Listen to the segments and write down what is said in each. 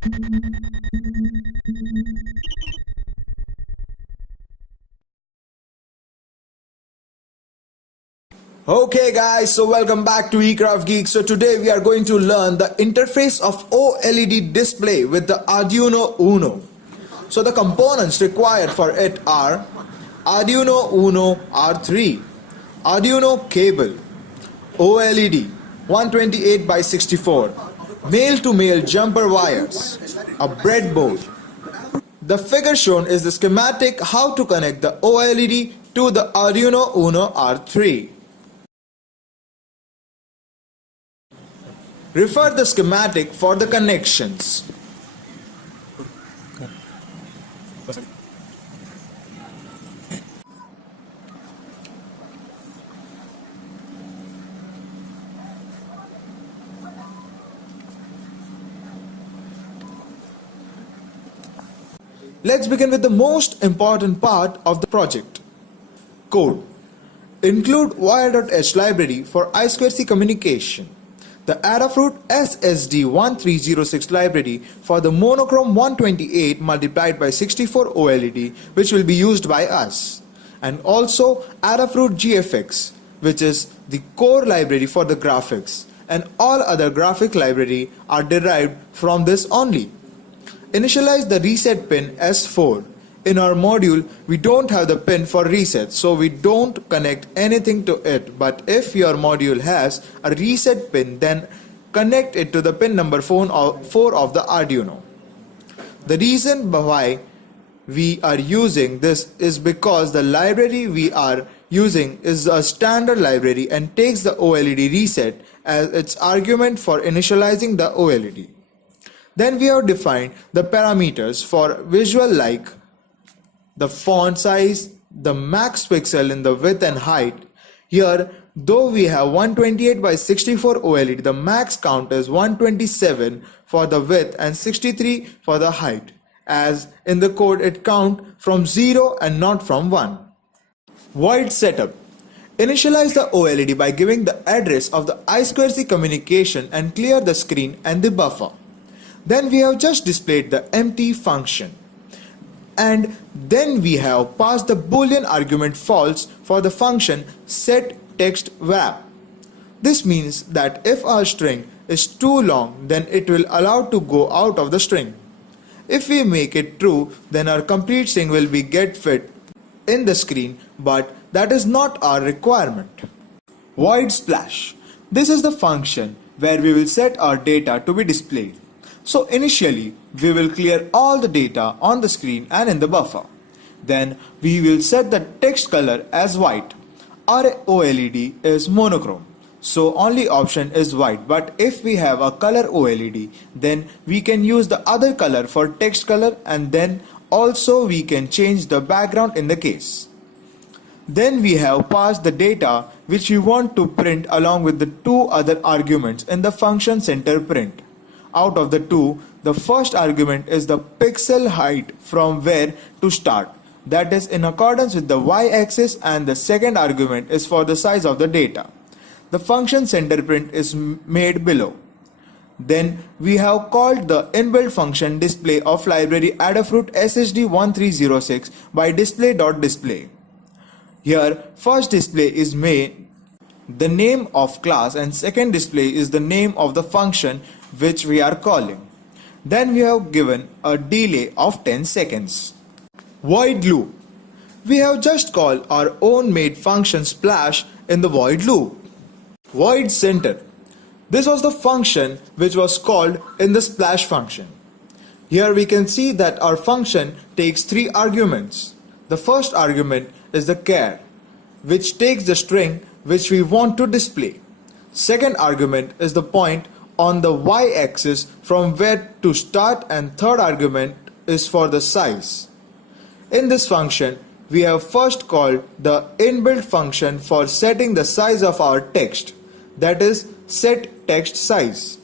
Okay guys, so welcome back to Ekraft Geeks. So today we are going to learn the interface of OLED display with the Arduino UNO. So the components required for it are Arduino UNO R3, Arduino Cable, OLED 128 by 64, male-to-male jumper wires, a breadboard. The figure shown is the schematic how to connect the OLED to the Arduino UNO R3. Refer the schematic for the connections. Let's begin with the most important part of the project. Code. Include wire.h library for I2C communication. The Adafruit SSD1306 library for the monochrome 128 multiplied by 64 OLED, which will be used by us. And also Adafruit GFX, which is the core library for the graphics, and all other graphic library are derived from this only. Initialize the reset pin as 4. In our module, we don't have the pin for reset, so we don't connect anything to it. But if your module has a reset pin, then connect it to the pin number 4 of the Arduino. The reason why we are using this is because the library we are using is a standard library and takes the OLED reset as its argument for initializing the OLED. Then we have defined the parameters for visual like the font size, the max pixel in the width and height. Here, though we have 128 by 64 OLED, the max count is 127 for the width and 63 for the height, as in the code it count from 0 and not from 1. Void setup. Initialize the OLED by giving the address of the I2C communication and clear the screen and the buffer. Then we have just displayed the empty function. And then we have passed the boolean argument false for the function setTextWrap. This means that if our string is too long, then it will allow to go out of the string. If we make it true, then our complete string will be get fit in the screen, but that is not our requirement. Void splash. This is the function where we will set our data to be displayed. So initially, we will clear all the data on the screen and in the buffer. Then we will set the text color as white. Our OLED is monochrome, so only option is white. But if we have a color OLED, then we can use the other color for text color, and then also we can change the background in the case. Then we have passed the data which we want to print along with the two other arguments in the function center print. Out of the two, the first argument is the pixel height from where to start, that is in accordance with the y-axis, and the second argument is for the size of the data. The function center print is made below. Then we have called the inbuilt function display of library Adafruit SSD1306 by display.display. Here first display is made the name of class and second display is the name of the function which we are calling. Then we have given a delay of 10 seconds. Void loop. We have just called our own made function splash in the void loop. Void center. This was the function which was called in the splash function. Here we can see that our function takes 3 arguments. The first argument is the char, which takes the string which we want to display. Second argument is the point on the y-axis from where to start, and third argument is for the size. In this function, we have first called the inbuilt function for setting the size of our text, that is setTextSize.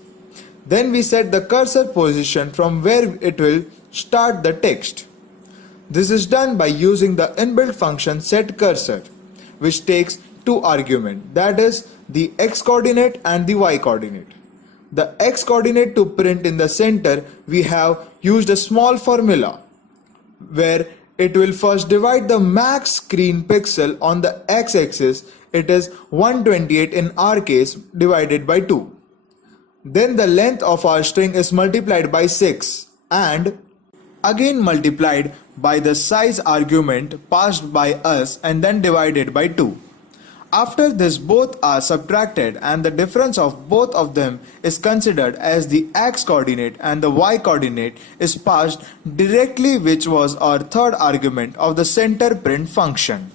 Then we set the cursor position from where it will start the text. This is done by using the inbuilt function setCursor, which takes 2 arguments, that is the x coordinate and the y coordinate. the x coordinate to print in the center, we have used a small formula where it will first divide the max screen pixel on the x-axis, it is 128 in our case, divided by 2. Then the length of our string is multiplied by 6 and again multiplied by the size argument passed by us and then divided by 2. After this, both are subtracted and the difference of both of them is considered as the x coordinate and the y coordinate is passed directly, which was our third argument of the center print function.